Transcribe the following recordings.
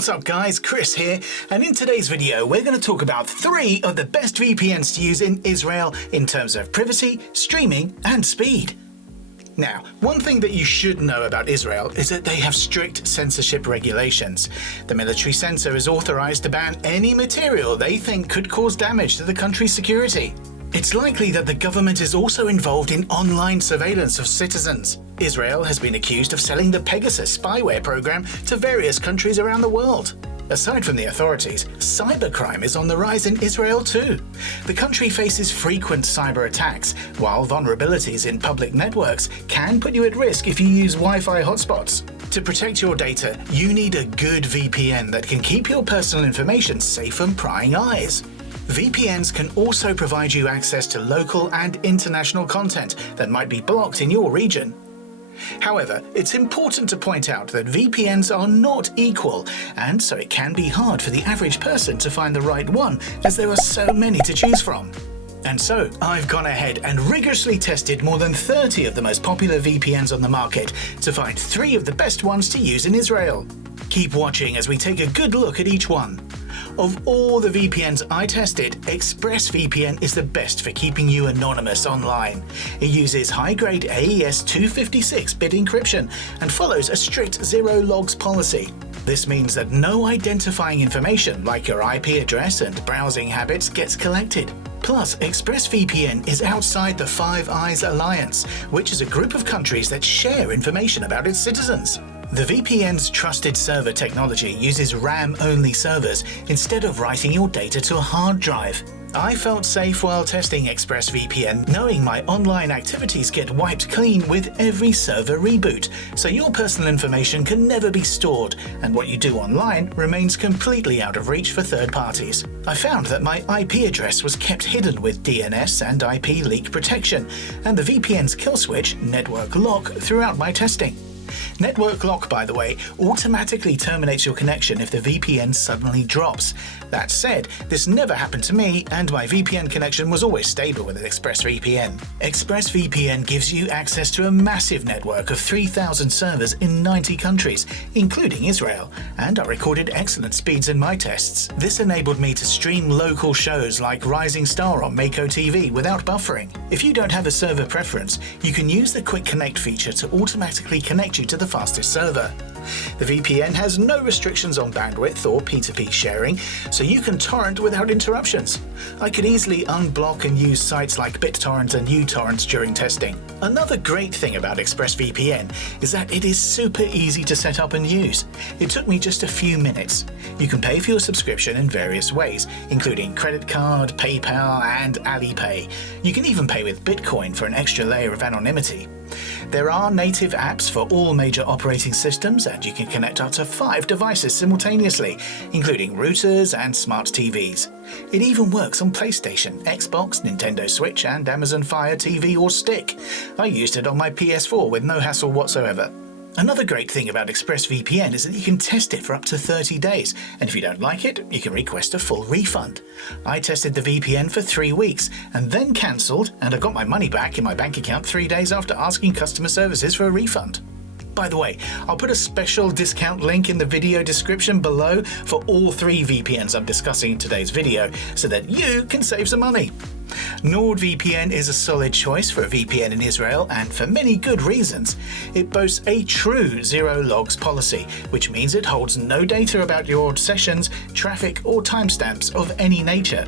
What's up guys, Chris here, and in today's video we're going to talk about 3 of the best VPNs to use in Israel in terms of privacy, streaming and speed. Now, one thing that you should know about Israel is that they have strict censorship regulations. The military censor is authorized to ban any material they think could cause damage to the country's security. It's likely that the government is also involved in online surveillance of citizens. Israel has been accused of selling the Pegasus spyware program to various countries around the world. Aside from the authorities, cybercrime is on the rise in Israel too. The country faces frequent cyber attacks, while vulnerabilities in public networks can put you at risk if you use Wi-Fi hotspots. To protect your data, you need a good VPN that can keep your personal information safe from prying eyes. VPNs can also provide you access to local and international content that might be blocked in your region. However, it's important to point out that VPNs are not equal, and so it can be hard for the average person to find the right one, as there are so many to choose from. And so, I've gone ahead and rigorously tested more than 30 of the most popular VPNs on the market to find 3 of the best ones to use in Israel. Keep watching as we take a good look at each one. Of all the VPNs I tested, ExpressVPN is the best for keeping you anonymous online. It uses high-grade AES 256-bit encryption and follows a strict zero logs policy. This means that no identifying information like your IP address and browsing habits gets collected. Plus, ExpressVPN is outside the Five Eyes Alliance, which is a group of countries that share information about its citizens. The VPN's trusted server technology uses RAM-only servers instead of writing your data to a hard drive. I felt safe while testing ExpressVPN, knowing my online activities get wiped clean with every server reboot, so your personal information can never be stored, and what you do online remains completely out of reach for third parties. I found that my IP address was kept hidden with DNS and IP leak protection, and the VPN's kill switch, network lock, throughout my testing. Network lock, by the way, automatically terminates your connection if the VPN suddenly drops. That said, this never happened to me, and my VPN connection was always stable with ExpressVPN. ExpressVPN gives you access to a massive network of 3,000 servers in 90 countries, including Israel, and I recorded excellent speeds in my tests. This enabled me to stream local shows like Rising Star on Mako TV without buffering. If you don't have a server preference, you can use the Quick Connect feature to automatically connect you to the fastest server. The VPN has no restrictions on bandwidth or P2P sharing, so you can torrent without interruptions. I could easily unblock and use sites like BitTorrent and uTorrent during testing. Another great thing about ExpressVPN is that it is super easy to set up and use. It took me just a few minutes. You can pay for your subscription in various ways, including credit card, PayPal and Alipay. You can even pay with Bitcoin for an extra layer of anonymity. There are native apps for all major operating systems, and you can connect up to 5 devices simultaneously, including routers and smart TVs. It even works on PlayStation, Xbox, Nintendo Switch and Amazon Fire TV or Stick. I used it on my PS4 with no hassle whatsoever. Another great thing about ExpressVPN is that you can test it for up to 30 days, and if you don't like it, you can request a full refund. I tested the VPN for 3 weeks and then cancelled, and I got my money back in my bank account 3 days after asking customer services for a refund. By the way, I'll put a special discount link in the video description below for all 3 VPNs I'm discussing in today's video, so that you can save some money. NordVPN is a solid choice for a VPN in Israel, and for many good reasons. It boasts a true zero logs policy, which means it holds no data about your sessions, traffic or timestamps of any nature.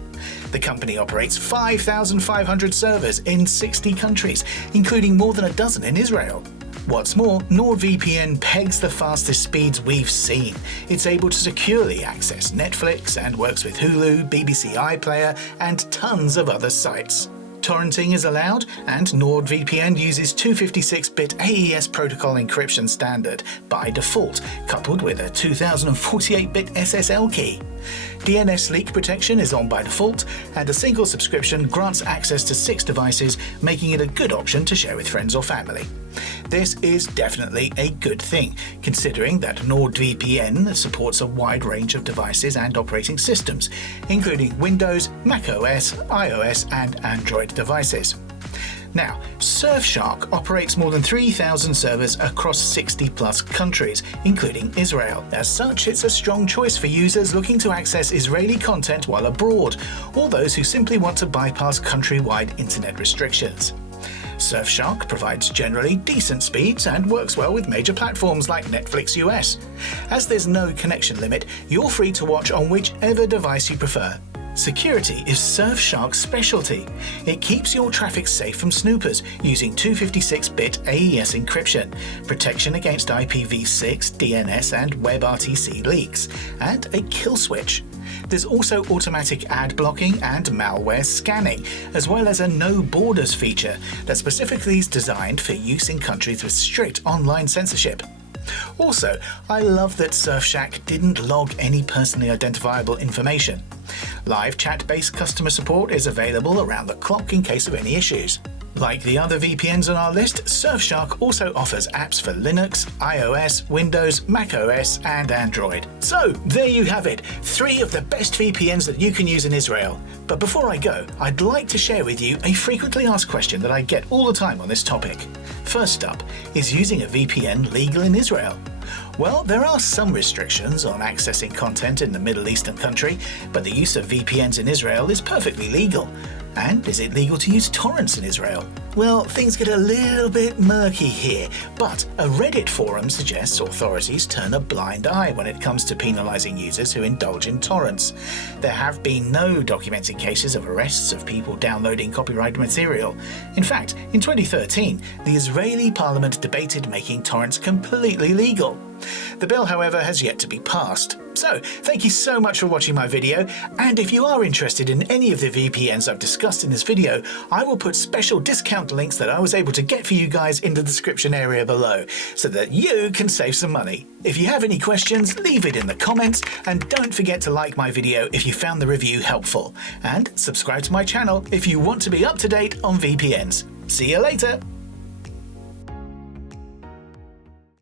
The company operates 5,500 servers in 60 countries, including more than a dozen in Israel. What's more, NordVPN pegs the fastest speeds we've seen. It's able to securely access Netflix and works with Hulu, BBC iPlayer, and tons of other sites. Torrenting is allowed, and NordVPN uses 256-bit AES protocol encryption standard by default, coupled with a 2048-bit SSL key. DNS leak protection is on by default, and a single subscription grants access to 6 devices, making it a good option to share with friends or family. This is definitely a good thing, considering that NordVPN supports a wide range of devices and operating systems, including Windows, macOS, iOS, and Android devices. Now, Surfshark operates more than 3,000 servers across 60 plus countries, including Israel. As such, it's a strong choice for users looking to access Israeli content while abroad, or those who simply want to bypass countrywide internet restrictions. Surfshark provides generally decent speeds and works well with major platforms like Netflix US. As there's no connection limit, you're free to watch on whichever device you prefer. Security is Surfshark's specialty. It keeps your traffic safe from snoopers using 256-bit AES encryption, protection against IPv6, DNS and WebRTC leaks, and a kill switch. There's also automatic ad blocking and malware scanning, as well as a no borders feature that specifically is designed for use in countries with strict online censorship. Also, I love that Surfshark didn't log any personally identifiable information. Live chat-based customer support is available around the clock in case of any issues. Like the other VPNs on our list, Surfshark also offers apps for Linux, iOS, Windows, macOS, and Android. So, there you have it, 3 of the best VPNs that you can use in Israel. But before I go, I'd like to share with you a frequently asked question that I get all the time on this topic. First up, is using a VPN legal in Israel? Well, there are some restrictions on accessing content in the Middle Eastern country, but the use of VPNs in Israel is perfectly legal. And is it legal to use torrents in Israel? Well, things get a little bit murky here, but a Reddit forum suggests authorities turn a blind eye when it comes to penalizing users who indulge in torrents. There have been no documented cases of arrests of people downloading copyrighted material. In fact, in 2013, the Israeli parliament debated making torrents completely legal. The bill, however, has yet to be passed. So, thank you so much for watching my video, and if you are interested in any of the VPNs I've discussed in this video, I will put special discount links that I was able to get for you guys in the description area below, so that you can save some money. If you have any questions, leave it in the comments, and don't forget to like my video if you found the review helpful, and subscribe to my channel if you want to be up to date on VPNs. See you later!